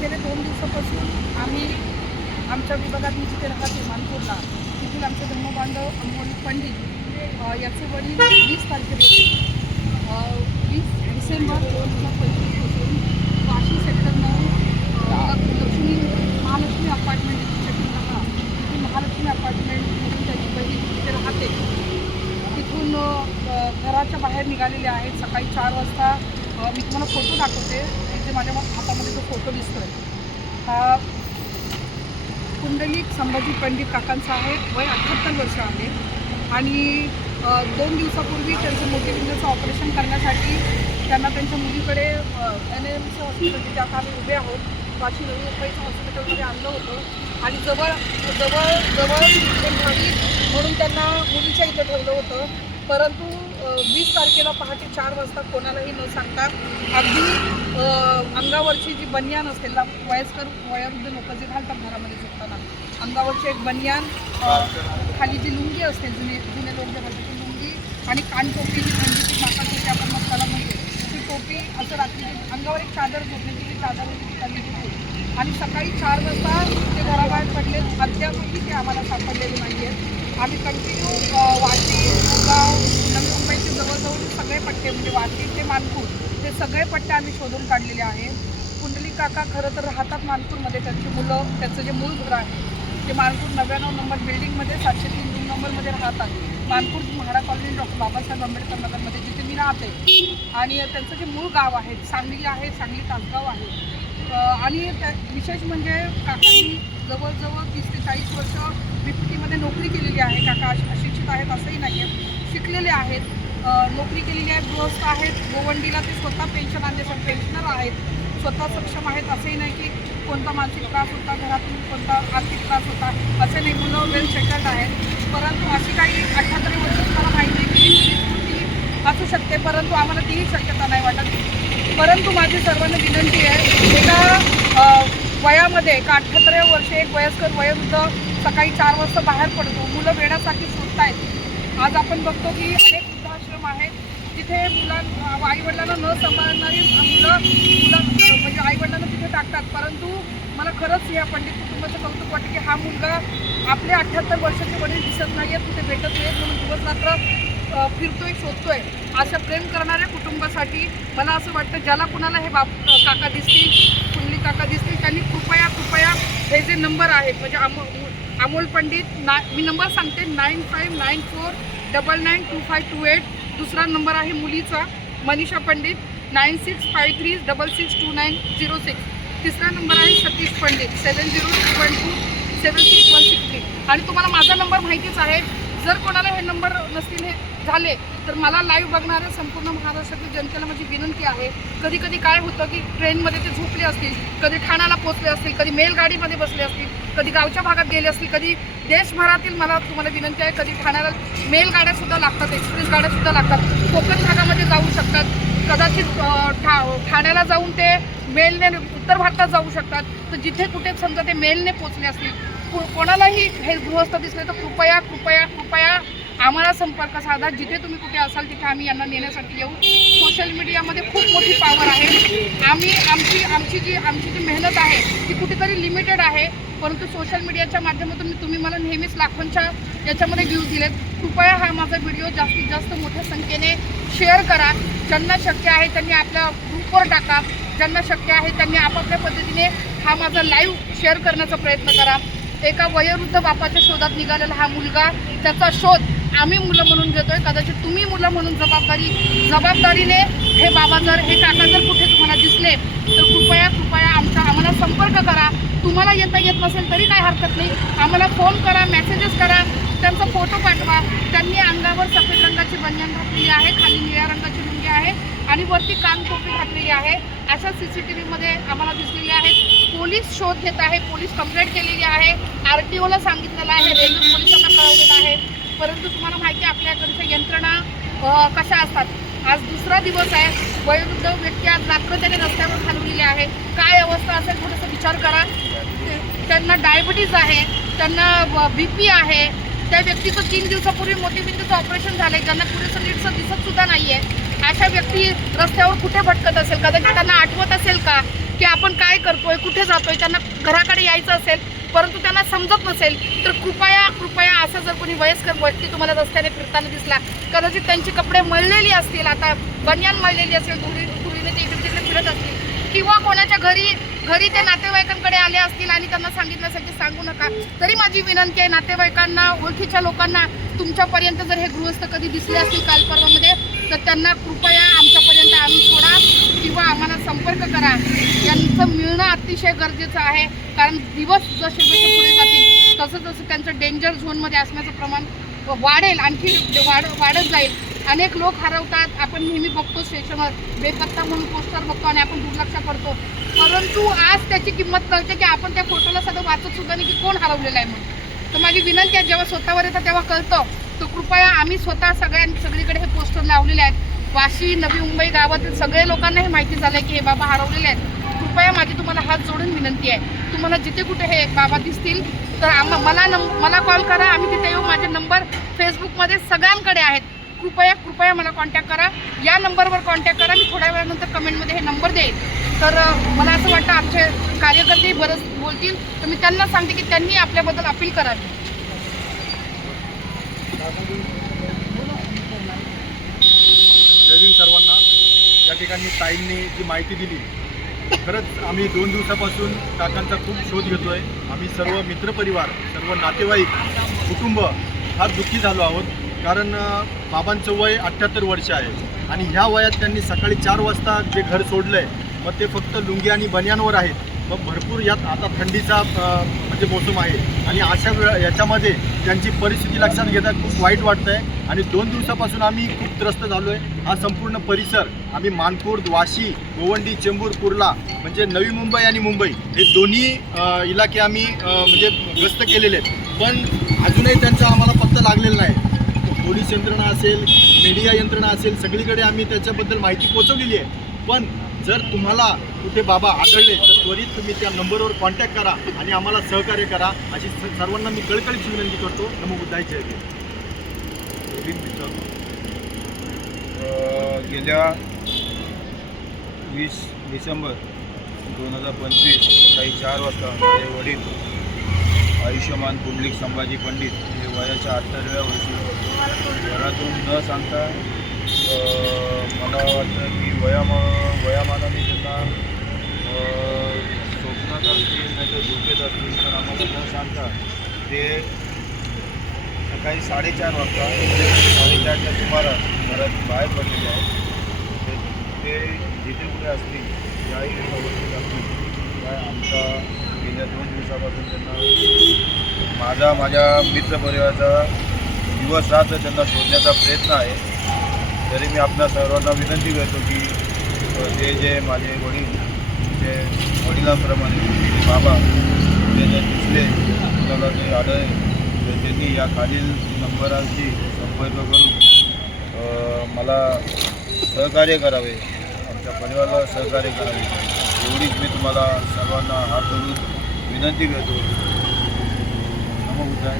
गेले 2 दिवसापासून आम्ही आमच्या विभागात मी जिथे राहते मानपूरला तिथून आमचे धर्मबांधव अमोल पंडित याचे वडील 20 तारखेपासून 20 डिसेंबर 2025पासून Vashi sector 9 Mahalakshmi apartment checking नका तिथे महालक्ष्मी अपार्टमेंटमधून त्याची बहीण तिथे राहते तिथून घराच्या बाहेर निघालेले आहेत सकाळी 4 वाजता. मी तुम्हाला फोटो दाखवते जे माझ्या हातामध्ये जो फोटो दिसतो आहे हा पुंडलिक संभाजी पंडित काकांचा आहे. वय 78 वर्ष आहे आणि 2 दिवसापूर्वी त्यांचं मोतीबिंदूचं ऑपरेशन करण्यासाठी त्यांना त्यांच्या मुलीकडे NMC हॉस्पिटल जिथे आता आम्ही उभे आहोत वाशी नवी मुंबईच्या हॉस्पिटलमध्ये आणलं होतं आणि जवळ ट्रीटमेंट व्हावी म्हणून त्यांना मुलीच्या इथं ठेवलं होतं. परंतु 20 तारखेला पहाटे 4 वाजता कोणालाही न सांगता अगदी अंगावरची जी बनियान असते वयस्कर वयोवृद्ध लोक जे घालतात घरामध्ये झोपताना अंगावरची एक बनियान खाली जी लुंगी असते जुने लोक जे घालतात ती लुंगी आणि कानटोपी जी थंडीची माका टोपी आपण मसाला म्हणतो ती टोपी असं रात्री अंगावर एक चादर झोपण्याची जी चादर होती खाली होती आणि सकाळी 4 वाजता ते घराबाहेर पडले. अद्यापही ते आम्हाला सापडलेले नाही आहेत. आम्ही कंटिन्यू वाशी गाव नवी मुंबईचे जवळजवळ सगळे पट्टे म्हणजे वाशी ते मानपूर ते सगळे पट्टे आम्ही शोधून काढलेले आहेत. पुंडलिक काका खरं तर राहतात मानपूरमध्ये. त्यांची मुलं त्यांचं जे मूळ घर आहे ते मानपूर 99 नंबर बिल्डिंगमध्ये 703 नंबरमध्ये राहतात. मानपूर म्हाडा कॉलनी डॉक्टर बाबासाहेब आंबेडकर नगरमध्ये जिथे मी राहते आणि त्यांचं जे मूळ गाव आहे सांगली आहे सांगली तासगाव आहे. आणि त्या विशेष म्हणजे काकांनी जवळजवळ 30 ते 40 वर्ष बिपटीमध्ये नोकरी केलेली आहे. काका अशिक्षित आहेत असंही नाही आहे, शिकलेले आहेत, नोकरी केलेली आहे, गृहस्थ आहेत. गोवंडीला ते स्वतः पेन्शन आणण्यासाठी पेन्शनर आहेत, स्वतः सक्षम आहेत. असंही नाही की कोणता मानसिक त्रास होता घरातून कोणता आर्थिक त्रास होता असे नाही. मुलं वेल सेटल्ड आहेत. परंतु अशी काही 78 वर्ष तुम्हाला माहिती आहे की ती असू शकते परंतु आम्हाला तीही शक्यता नाही वाटत. परंतु माझी सर्वांना विनंती आहे एका वयामध्ये एका 78 वर्ष एक वयस्कर वयोवृद्ध सकाळी 4 वाजता बाहेर पडतो. मुलं वेळासाठी सुटत आहेत. आज आपण बघतो की अनेक वृद्धाश्रम आहेत तिथे आईवडिलांना न सांभाळणारी मुलं म्हणजे आईवडिलांना तिथे टाकतात. परंतु मला खरंच या पंडित कुटुंबाचं कौतुक वाटतं की हा मुलगा आपले 78 वर्षाचे वडील दिसत नाही आहेत कुठे भेटत नाहीत म्हणून दिवस रात्र फिरतोय शोधतोय. अशा प्रेम करणाऱ्या कुटुंबासाठी मला असं वाटतं ज्याला कुणाला हे काका दिसतील पुंडलिक काका दिसतील त्यांनी कृपया हे जे नंबर आहेत म्हणजे अमोल पंडित मी नंबर सांगते 9594992528. दुसरा नंबर आहे मुलीचा मनीषा पंडित 9653662906. तिसरा नंबर आहे सतीश पंडित 7021276163. आणि तुम्हाला माझा नंबर माहितीच आहे. जर कोणाला हे नंबर नसतील हे झाले तर मला लाईव्ह बघणाऱ्या संपूर्ण महाराष्ट्रातील जनतेला माझी विनंती आहे. कधी कधी काय होतं की ट्रेनमध्ये ते झोपले असतील, कधी ठाण्याला पोचले असतील, कधी मेलगाडीमध्ये बसले असतील, कधी गावच्या भागात गेले असतील, कधी देशभरातील मला तुम्हाला विनंती आहे कधी ठाण्याला मेलगाड्यासुद्धा लागतात, एक्सप्रेस गाड्यासुद्धा लागतात. कोकण भागामध्ये जाऊ शकतात. कदाचित ठाण्याला जाऊन ते मेलने उत्तर भारतात जाऊ शकतात. तर जिथे कुठे समजा ते मेलने पोचले असतील कोणालाही हे गृहस्थ दिसले तर कृपया आम्हाला संपर्क साधा. जिथे तुम्ही कुठे असाल तिथे आम्ही यांना नेण्यासाठी येऊ. सोशल मीडियामध्ये खूप मोठी पॉवर आहे. आमची जी मेहनत आहे ती कुठेतरी लिमिटेड आहे. परंतु सोशल मीडियाच्या माध्यमातून तुम्ही मला नेहमीच लाखोंच्या याच्यामध्ये व्ह्यूज दिलेत. कृपया हा माझा व्हिडिओ जास्तीत जास्त मोठ्या संख्येने शेअर करा. ज्यांना शक्य आहे त्यांनी आपल्या ग्रुपवर टाका. ज्यांना शक्य आहे त्यांनी आपापल्या पद्धतीने हा माझा लाईव्ह शेअर करण्याचा प्रयत्न करा. एका वयोवृद्ध बापाच्या शोधात निघालेला हा मुलगा त्याचा शोध आम्ही मुलं म्हणून घेतोय. कदाचित तुम्ही मुलं म्हणून जबाबदारीने हे बाबा जर हे काका जर कुठे तुम्हाला दिसले तर कृपया आम्हाला संपर्क करा. तुम्हाला येता येत नसेल तरी काय हरकत नाही. आम्हाला फोन करा, मेसेजेस करा, त्यांचा फोटो पाठवा. त्यांनी अंगावर सफेद रंगाची बनियान घातलेली आहे, खाली निळ्या रंगाची लुंगी आहे आणि वरती कानटोपी घातलेली आहे. अशा CCTVमध्ये आम्हाला दिसलेले आहेत. पोलीस शोध घेत आहे, पोलीस कंप्लेंट केलेली आहे, RTOला सांगितलेलं आहे, रेल्वे पोलिसांना कळवलेलं आहे. परंतु तुम्हाला माहिती आहे आपल्याकडच्या यंत्रणा कशा असतात. आज दुसरा दिवस आहे. वयोवृद्ध व्यक्ती आज रात्र त्याने रस्त्यावर घालवलेली आहे. काय अवस्था असेल थोडंसं विचार करा. त्यांना डायबिटीज आहे, त्यांना BP आहे. त्या व्यक्तीचं 3 दिवसापूर्वी मोतीबिंदूचं ऑपरेशन झालं आहे. ज्यांना पुरेसं नीटचं दिसत सुद्धा नाही आहे. अशा व्यक्ती रस्त्यावर कुठे भटकत असेल, कदाचित त्यांना आठवत असेल का की आपण काय करतोय, कुठे जातोय, त्यांना घराकडे यायचं असेल परंतु त्यांना समजत नसेल तर कृपया असं जर कोणी वयस्कर व्यक्ती तुम्हाला रस्त्याने फिरताना दिसला, कदाचित त्यांचे कपडे मळलेली असतील, आता बनियान मळलेली असेल, धुळीने ते इकडे तिकडे फिरत असतील, किंवा कोणाच्या घरी ते नातेवाईकांकडे आले असतील आणि त्यांना सांगितलं असेल की सांगू नका, तरी माझी विनंती आहे नातेवाईकांना, ओळखीच्या लोकांना, तुमच्यापर्यंत जर हे गृहस्थ कधी दिसले असतील काल परवामध्ये तर त्यांना कृपया आमच्यापर्यंत आणून सोडा किंवा आम्हाला संपर्क करा. यांचं मिळणं अतिशय गरजेचं आहे, कारण दिवस जसे जसे पुढे जातील तसं त्यांचं डेंजर झोनमध्ये असण्याचं प्रमाण वाढेल, आणखी वाढत जाईल. अनेक लोक हरवतात, आपण नेहमी बघतो स्टेशनवर बेपत्ता म्हणून पोस्टर बघतो आणि आपण दुर्लक्ष करतो, परंतु आज त्याची किंमत कळते की आपण त्या फोटोला सध्या वाचत सुद्धा नाही की कोण हरवलेलं आहे म्हणून. तर माझी विनंती आहे, जेव्हा स्वतःवर येतं तेव्हा कळतं, तर कृपया आम्ही स्वतः सगळीकडे हे पोस्टर लावलेले आहेत. वाशी, नवी मुंबई गावातील सगळे लोकांना हे माहिती झालं की हे बाबा हरवलेले आहेत. कृपया माझी तुम्हाला हात जोडून विनंती आहे, तुम्हाला जिथे कुठे हे बाबा दिसतील तर मला कॉल करा, आम्ही तिथे येऊ. माझे नंबर फेसबुकमध्ये सगळ्यांकडे आहेत. कृपया मला कॉन्टॅक्ट करा, या नंबरवर कॉन्टॅक्ट करा. मी थोड्या वेळानंतर कमेंटमध्ये हे नंबर देईल. तर मला असं वाटतं आमचे कार्यकर्ते बरंच बोलतील, तर मी त्यांना सांगते की त्यांनी आपल्याबद्दल अपील करावी. जय सर्वांना. या ठिकाणी ताईंनी जी माहिती दिली, खरंच आम्ही 2 दिवसापासून काकांचा खूप शोध घेतोय. आम्ही सर्व मित्रपरिवार, सर्व नातेवाईक, कुटुंब फार दुःखी झालो आहोत, कारण बाबांचं वय 78 वर्ष आहे आणि ह्या वयात त्यांनी सकाळी 4 वाजता जे घर सोडलं आहे, मग ते फक्त लुंगी आणि बनियानवर आहेत. मग भरपूर यात आता थंडीचा म्हणजे मोसम आहे आणि अशा याच्यामध्ये त्यांची परिस्थिती लक्षात घेता खूप वाईट वाटतं आहे आणि 2 दिवसापासून आम्ही खूप त्रस्त झालो आहे. हा संपूर्ण परिसर आम्ही मानखुर्द, वाशी, गोवंडी, चेंबूर, कुर्ला म्हणजे नवी मुंबई आणि मुंबई हे दोन्ही इलाके आम्ही म्हणजे गस्त केलेले आहेत, पण अजूनही त्यांचा आम्हाला पत्ता लागलेला नाही. पोलीस यंत्रणा असेल, मीडिया यंत्रणा असेल, सगळीकडे आम्ही त्याच्याबद्दल माहिती पोहोचवलेली आहे. पण जर तुम्हाला कुठे बाबा आढळले तर त्वरित तुम्ही त्या नंबरवर कॉन्टॅक्ट करा आणि आम्हाला सहकार्य करा, अशी सर्वांना मी कळकळीची विनंती करतो. नमो बुद्धाय जय देव. गेल्या 20 डिसेंबर 2025 सकाळी 4 वाजता माझे वडील आयुष्यमान पुंडलिक संभाजी पंडित हे वयाच्या 78व्या वर्षी घरातून न सांगता, मला वाटतं की वयामानाने त्यांना स्वप्नात असतील नाही तर झोपेत असतील, तर आम्हाला न सांगता ते सकाळी 4:30 वाजता 4:30च्या सुमारास घरात बाहेर पडलेले आहेत. ते जिथे कुठे असतील याही अवस्थेत असतील काय आमचा गेल्या 2 दिवसापासून त्यांना माझ्या मित्रपरिवाराचा दिवस रात्र त्यांना शोधण्याचा प्रयत्न आहे. तरी मी आपल्या सर्वांना विनंती करतो की जे माझे वडील, जे वडिलांप्रमाणे बाबा ते जर दिसले, आपल्याला ते आढळले तर त्यांनी या खालील नंबरांशी संपर्क करून मला सहकार्य करावे, आमच्या परिवाराला सहकार्य करावे, एवढीच मी तुम्हाला सर्वांना हात जोडून विनंती करतो. नमो बुद्धाय.